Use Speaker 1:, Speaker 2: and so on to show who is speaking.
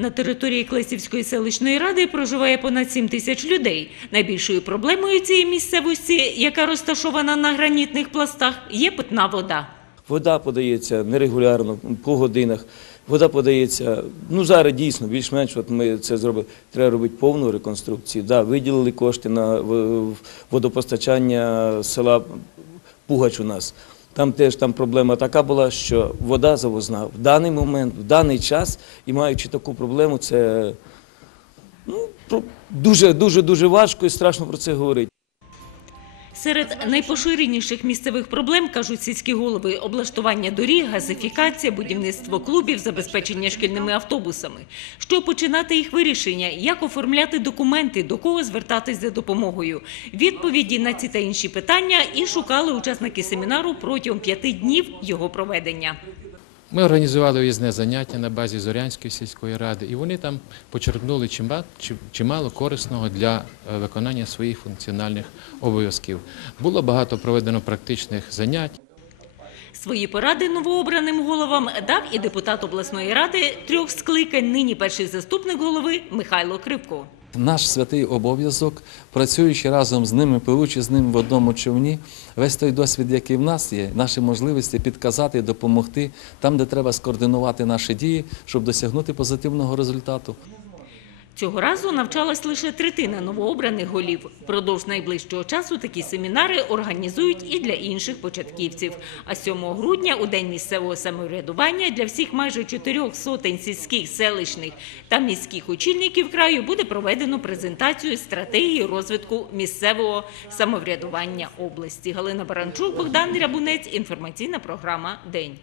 Speaker 1: На території Клесівської селищної ради проживає понад 7 тисяч людей. Найбільшою проблемою цієї місцевості, яка розташована на гранітних пластах, є питна вода.
Speaker 2: Вода подається нерегулярно, по годинах. Вода подається, ну зараз дійсно, більш-менш от ми це зробили. Треба робити повну реконструкцію. Да, виділили кошти на водопостачання села Пугач у нас. Там теж там проблема така була, що вода завозна в даний момент, в даний час, і маючи таку проблему, це ну, дуже дуже дуже важко і страшно про це говорити.
Speaker 1: Серед найпоширеніших місцевих проблем, кажуть сільські голови, облаштування доріг, газифікація, будівництво клубів, забезпечення шкільними автобусами. Що починати їх вирішення, як оформляти документи, до кого звертатись за допомогою. Відповіді на ці та інші питання і шукали учасники семінару протягом п'яти днів його проведення.
Speaker 3: Ми організували в'їзне заняття на базі Зорянської сільської ради, і вони там почерпнули чимало корисного для е, виконання своїх функціональних обов'язків. Було багато проведено практичних занять.
Speaker 1: Свої поради новообраним головам дав і депутат обласної ради трьох скликань, нині перший заступник голови Михайло Кривко.
Speaker 4: Наш святий обов'язок, працюючи разом з ними, пливучи з ним в одному човні, весь той досвід, який в нас є, наші можливості підказати, допомогти там, де треба скоординувати наші дії, щоб досягнути позитивного результату.
Speaker 1: Цього разу навчалась лише третина новообраних голів. Впродовж найближчого часу такі семінари організують і для інших початківців. А 7 грудня, у день місцевого самоврядування, для всіх майже чотирьох сотень сільських, селищних та міських очільників краю буде проведено презентацію стратегії розвитку місцевого самоврядування області. Галина Баранчук, Богдан Рябунець. Інформаційна програма День.